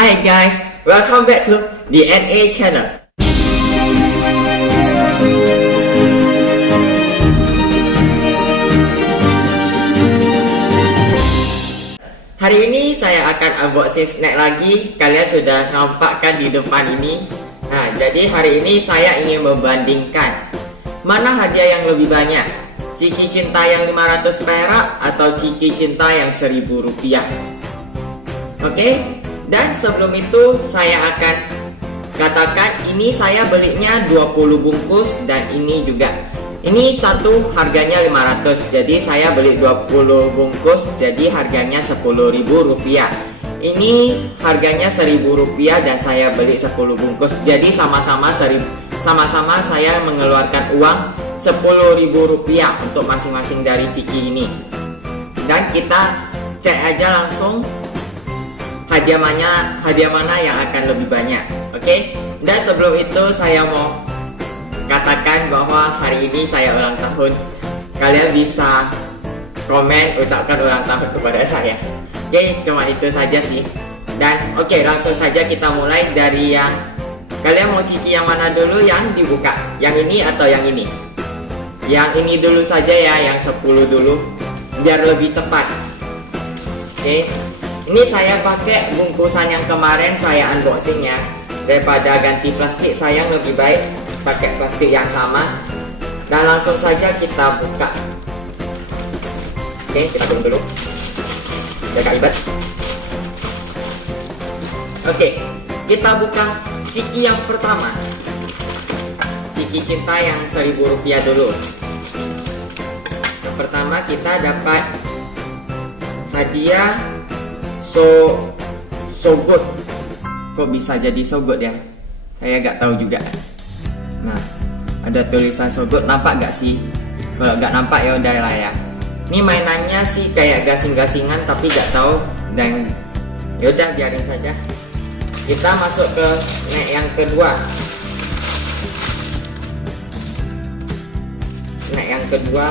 Hi guys, welcome back to the NA channel. Hari ini saya akan unboxing snack lagi. Kalian sudah nampak kan di depan ini. Nah, jadi hari ini saya ingin membandingkan mana hadiah yang lebih banyak, Ciki Cinta yang 500 perak atau Ciki Cinta yang 1000 rupiah. Oke, dan sebelum itu saya akan katakan ini saya belinya 20 bungkus dan ini juga. Ini satu harganya 500, jadi saya beli 20 bungkus, jadi harganya 10.000 rupiah. Ini harganya 1000 rupiah dan saya beli 10 bungkus, jadi sama-sama saya mengeluarkan uang 10.000 rupiah untuk masing-masing dari Ciki ini. Dan kita cek aja langsung hadiah mana yang akan lebih banyak. Oke? Dan sebelum itu saya mau katakan bahwa hari ini saya ulang tahun. Kalian bisa komen ucapkan ulang tahun kepada saya. Oke, cuma itu saja sih. Dan oke, langsung saja kita mulai dari yang kalian mau Ciki yang mana dulu yang dibuka? Yang ini atau yang ini? Yang ini dulu saja ya, yang 10 dulu biar lebih cepat. Oke. Ini saya pakai bungkusan yang kemarin saya unboxing ya. Daripada ganti plastik, saya lebih baik pakai plastik yang sama. Dan langsung saja kita buka. Oke, kita turun dulu. Jaga ribet. Oke, kita buka Ciki yang pertama. Ciki Cinta yang 1000 rupiah dulu. Yang pertama kita dapat hadiah so good. Kok bisa jadi so good ya? Saya gak tahu juga. Nah, ada tulisan so good, nampak gak sih? Kalau gak nampak ya udah lah ya. Ini mainannya sih kayak gasing-gasingan tapi gak tahu, dan yaudah biarin saja. Kita masuk ke snack yang kedua. Snack yang kedua,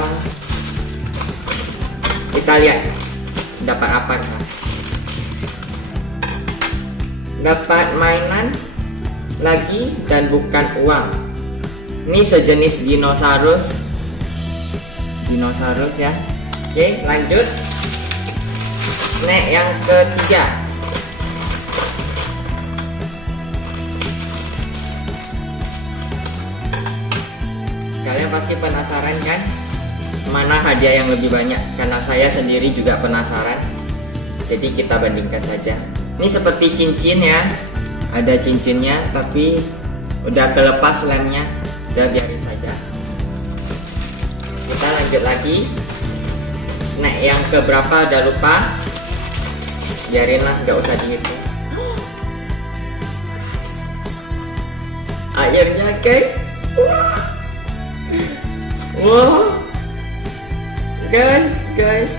kita lihat dapat apa kan? Dapat mainan lagi dan bukan uang. Ini sejenis dinosaurus ya. Oke, lanjut. Snack yang ketiga. Kalian pasti penasaran kan mana hadiah yang lebih banyak? Karena saya sendiri juga penasaran. Jadi kita bandingkan saja. Ini seperti cincin ya, ada cincinnya tapi udah kelepas lemnya, udah biarin saja. Kita lanjut lagi. Snack yang keberapa udah lupa, biarin lah, gak usah dihitung. Akhirnya guys, wah, guys.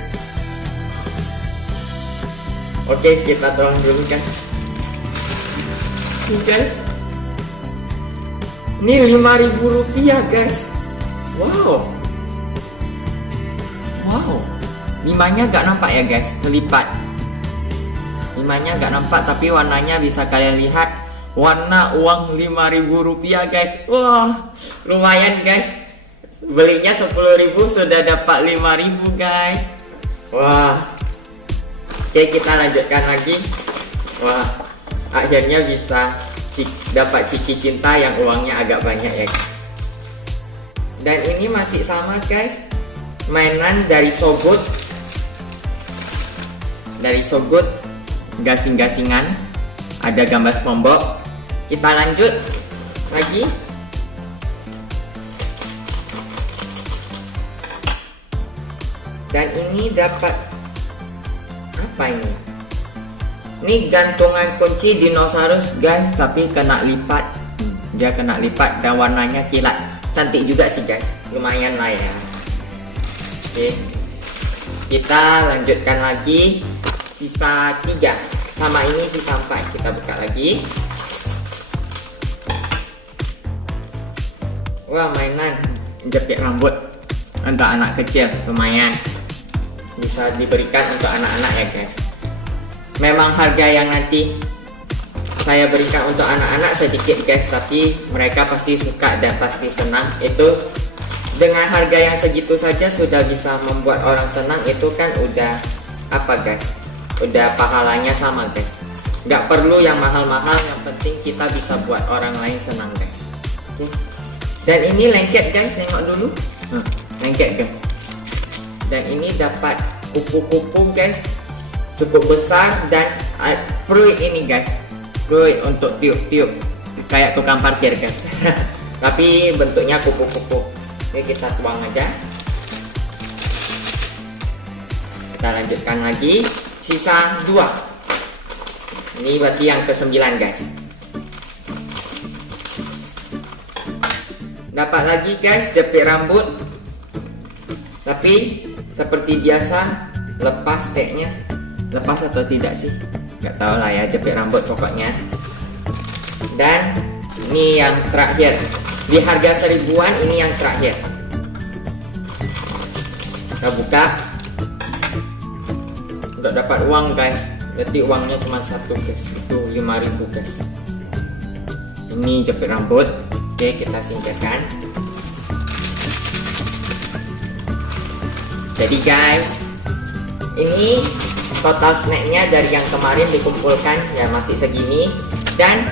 Oke, kita tolong dulu guys. Nih guys, ini 5.000 rupiah guys. Wow, 5-nya gak nampak ya guys, kelipat. 5-nya gak nampak tapi warnanya bisa kalian lihat, warna uang 5.000 rupiah guys. Wah, lumayan guys. Belinya 10.000 sudah dapat 5.000 guys. Wah. Oke, kita lanjutkan lagi. Wah, akhirnya bisa dapat Ciki Cinta yang uangnya agak banyak ya. Dan ini masih sama guys, mainan dari So Good. Dari So Good, gasing-gasingan, ada gambar SpongeBob. Kita lanjut lagi. Dan ini dapat apa ini? Ini gantungan kunci dinosaurus guys, tapi kena lipat. Dia kena lipat dan warnanya kilat. Cantik juga sih guys, lumayan lah ya. Oke, kita lanjutkan lagi. Sisa 3 sama ini sisa 4. Kita buka lagi. Wah, mainan jepit rambut untuk anak kecil, lumayan. Bisa diberikan untuk anak-anak ya guys. Memang harga yang nanti saya berikan untuk anak-anak sedikit guys, tapi mereka pasti suka dan pasti senang. Itu dengan harga yang segitu saja sudah bisa membuat orang senang, itu kan udah apa guys, udah pahalanya sama guys. Nggak perlu yang mahal-mahal, yang penting kita bisa buat orang lain senang guys. Oke. Dan ini lengket guys, tengok dulu. Lengket guys. Dan ini dapat kupu-kupu guys, cukup besar. Dan peluit ini guys, peluit untuk tiup-tiup kayak tukang parkir guys. Tapi bentuknya kupu-kupu. Ini kita tuang aja. Kita lanjutkan lagi. Sisa 2. Ini berarti yang ke-9 guys. Dapat lagi guys jepit rambut. Tapi seperti biasa lepas tagnya. Lepas atau tidak sih, nggak tahu lah ya, jepit rambut pokoknya. Dan ini yang terakhir. Di harga 1000-an ini yang terakhir. Kita buka. Udah dapat uang guys. Berarti uangnya cuma 1 guys. Itu 5.000 guys. Ini jepit rambut. Oke, kita singkirkan. Jadi guys, ini total snacknya dari yang kemarin dikumpulkan ya masih segini. Dan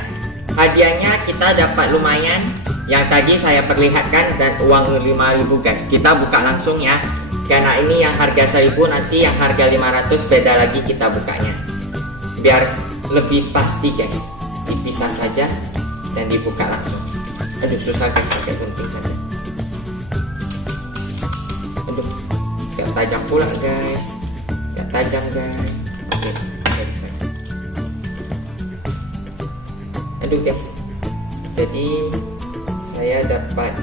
hadiahnya kita dapat lumayan. Yang tadi saya perlihatkan dan uang 5.000 guys. Kita buka langsung ya. Karena ini yang harga 1.000, nanti yang harga 500 beda lagi kita bukanya. Biar lebih pasti guys. Dipisah saja dan dibuka langsung. Aduh susah guys, pakai gunting saja. Aduh, gak tajam pula guys. Gak tajam guys. Oke, bisa. Aduh guys. Jadi saya dapat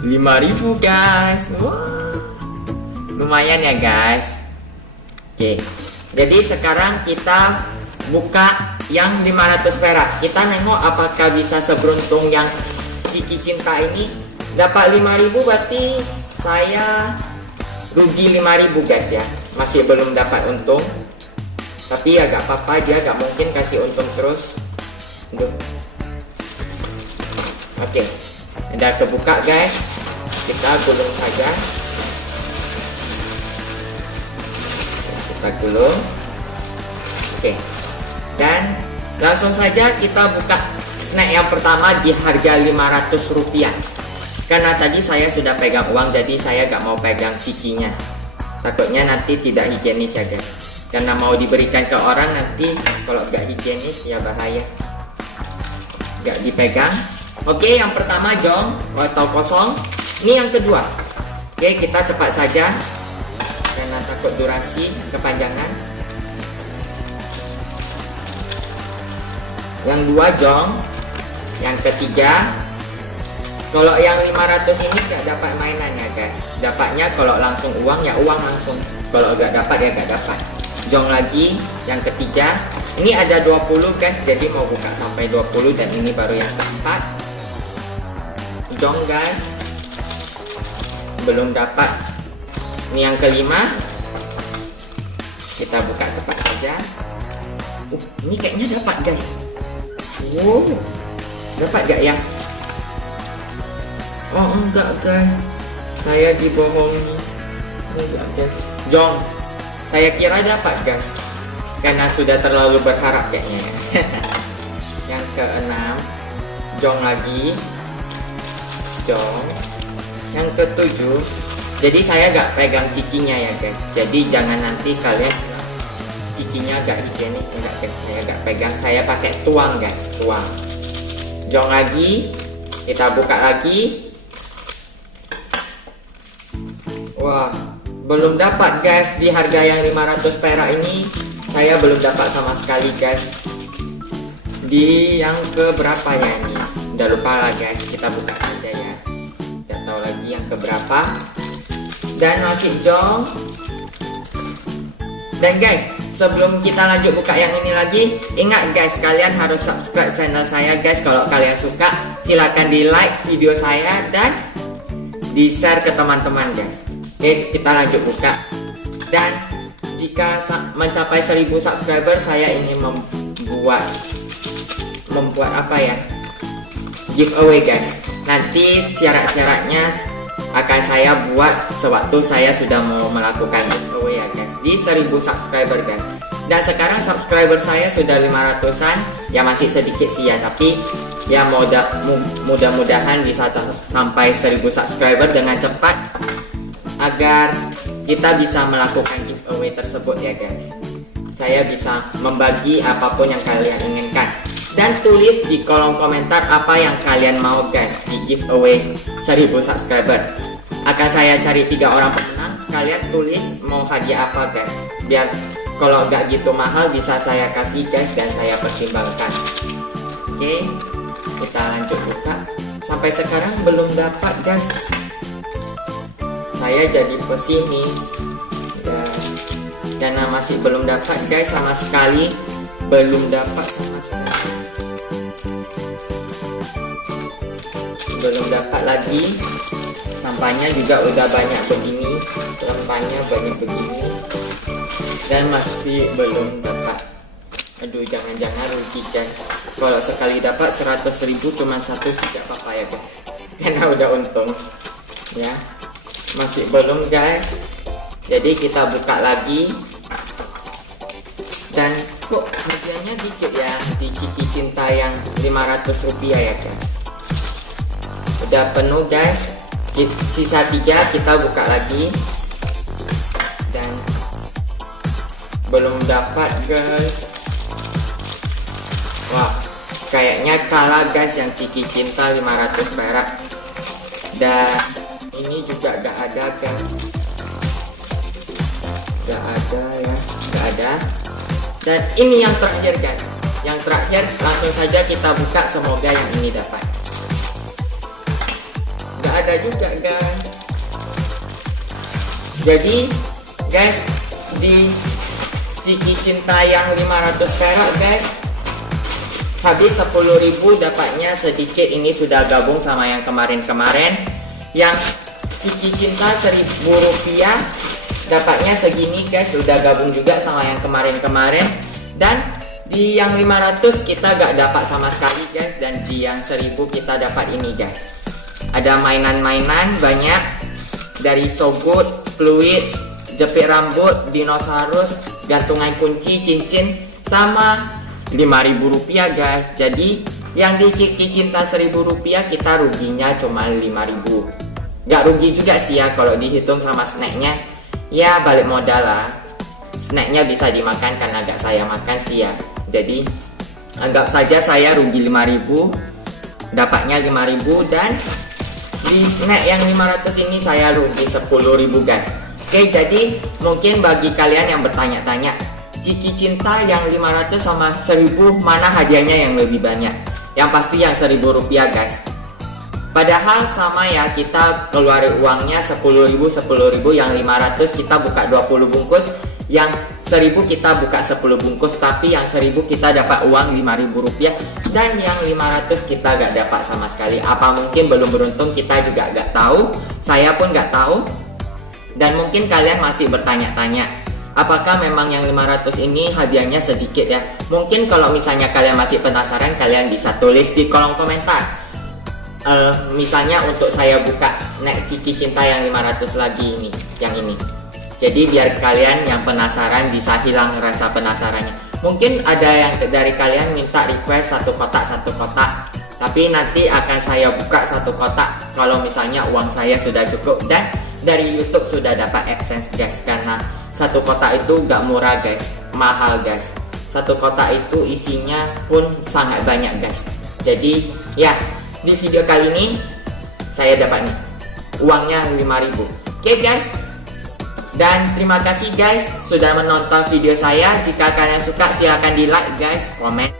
5.000 guys. Wah, lumayan ya guys. Oke, jadi sekarang kita buka yang 500 perak. Kita nengok apakah bisa seberuntung yang Ciki Cinta ini. Dapat 5.000 berarti saya rugi 5.000 guys ya. Masih belum dapat untung. Tapi ya gak apa-apa, dia gak mungkin kasih untung terus. Aduh. Oke, udah kebuka guys. Kita gulung saja. Kita gulung. Oke. Dan langsung saja kita buka snack yang pertama di harga 500 rupiah. Karena tadi saya sudah pegang uang, jadi saya gak mau pegang cikinya. Takutnya nanti tidak higienis ya guys. Karena mau diberikan ke orang, nanti kalau gak higienis ya bahaya. Gak dipegang. Oke, yang pertama jong atau kosong. Ini yang kedua. Oke, kita cepat saja karena takut durasi kepanjangan. Yang dua jong. Yang ketiga. Kalau yang 500 ini gak dapat mainan ya guys. Dapatnya kalau langsung uang ya uang langsung. Kalau gak dapat ya gak dapat. Jong lagi yang ketiga. Ini ada 20 guys, jadi mau buka sampai 20 dan ini baru yang keempat. Jong guys. Belum dapat. Ini yang kelima. Kita buka cepat saja. Ini kayaknya dapat guys. Wow. Dapat gak ya? Oh enggak guys. Saya dibohongi. Enggak guys. Jong. Saya kira dapat guys. Karena sudah terlalu berharap kayaknya ya. Yang keenam. Jong lagi. Jong. Yang ketujuh. Jadi saya gak pegang cikinya ya guys. Jadi jangan nanti kalian cikinya gak higienis. Enggak guys, saya gak pegang. Saya pakai tuang guys. Tuang. Jong lagi. Kita buka lagi. Wah, belum dapat guys. Di harga yang 500 perak ini saya belum dapat sama sekali guys. Di yang keberapa ya ini? Udah lupa lah guys. Kita buka saja ya. Tidak tahu lagi yang keberapa. Dan masih jong. Dan guys, sebelum kita lanjut buka yang ini lagi, ingat guys, kalian harus subscribe channel saya guys. Kalau kalian suka, silahkan di like video saya dan di share ke teman-teman guys. Oke, kita lanjut buka. Dan mencapai 1000 subscriber, saya ingin membuat apa ya, giveaway guys. Nanti syarat-syaratnya akan saya buat sewaktu saya sudah mau melakukan giveaway ya guys, di 1000 subscriber guys. Dan sekarang subscriber saya sudah 500-an, ya masih sedikit sih ya, tapi ya mudah-mudahan bisa sampai 1000 subscriber dengan cepat agar kita bisa melakukan giveaway tersebut ya guys. Saya bisa membagi apapun yang kalian inginkan, dan tulis di kolom komentar apa yang kalian mau guys di giveaway 1000 subscriber. Akan saya cari 3 orang pemenang, kalian tulis mau hadiah apa guys, biar kalau nggak gitu mahal bisa saya kasih guys dan saya pertimbangkan. Oke, kita lanjut buka. Sampai sekarang belum dapat guys, saya jadi pesimis karena masih belum dapat guys, sama sekali belum dapat, belum dapat lagi. Sampahnya juga udah banyak begini, sampahnya banyak begini, dan masih belum dapat. Aduh, jangan-jangan rugi guys. Kalau sekali dapat 100.000 cuma satu tidak apa-apa ya guys, karena udah untung ya. Masih belum guys, jadi kita buka lagi. Dan kok harganya dikit ya di Ciki Cinta yang 500 rupiah ya guys. Udah penuh guys, sisa 3, kita buka lagi. Dan belum dapat guys. Wah, kayaknya kalah guys yang Ciki Cinta 500 perak. Dan ini juga gak ada guys, gak ada ya, gak ada. Dan ini yang terakhir guys, yang terakhir langsung saja kita buka, semoga yang ini dapat. Gak ada juga guys. Jadi guys, di Ciki Cinta yang 500 perak guys, habis 10.000 dapatnya sedikit. Ini sudah gabung sama yang kemarin-kemarin. Yang Ciki Cinta 1.000 rupiah dapatnya segini guys, sudah gabung juga sama yang kemarin-kemarin. Dan di yang 500 kita gak dapat sama sekali guys, dan di yang 1000 kita dapat ini guys. Ada mainan-mainan banyak, dari So Good, fluid, jepit rambut, dinosaurus, gantungan kunci, cincin, sama 5.000 rupiah guys. Jadi yang di Ciki Cinta 1.000 rupiah kita ruginya cuma 5.000. Gak rugi juga sih ya kalau dihitung sama snacknya. Ya balik modal lah, snacknya bisa dimakan kan, agak saya makan sih ya. Jadi anggap saja saya rugi 5.000, dapatnya 5.000. Dan di snack yang 500 ini saya rugi 10.000 guys. Oke, jadi mungkin bagi kalian yang bertanya-tanya, Ciki Cinta yang 500 sama 1000 mana hadiahnya yang lebih banyak? Yang pasti yang 1.000 rupiah guys. Padahal sama ya, kita keluarin uangnya 10.000, yang 500 kita buka 20 bungkus, yang 1000 kita buka 10 bungkus, tapi yang 1000 kita dapat uang 5.000 rupiah, dan yang 500 kita gak dapat sama sekali. Apa mungkin belum beruntung, kita juga gak tahu, saya pun gak tahu. Dan mungkin kalian masih bertanya-tanya, apakah memang yang 500 ini hadiahnya sedikit ya? Mungkin kalau misalnya kalian masih penasaran, kalian bisa tulis di kolom komentar. Misalnya untuk saya buka snack Ciki Cinta yang 500 lagi ini, yang ini. Jadi biar kalian yang penasaran bisa hilang rasa penasarannya. Mungkin ada yang dari kalian minta request satu kotak, tapi nanti akan saya buka satu kotak kalau misalnya uang saya sudah cukup dan dari YouTube sudah dapat AdSense guys. Karena satu kotak itu gak murah guys, mahal guys. Satu kotak itu isinya pun sangat banyak guys. Jadi ya, di video kali ini saya dapat nih uangnya 5.000. Oke guys, dan terima kasih guys sudah menonton video saya. Jika kalian suka silahkan di like guys, komen.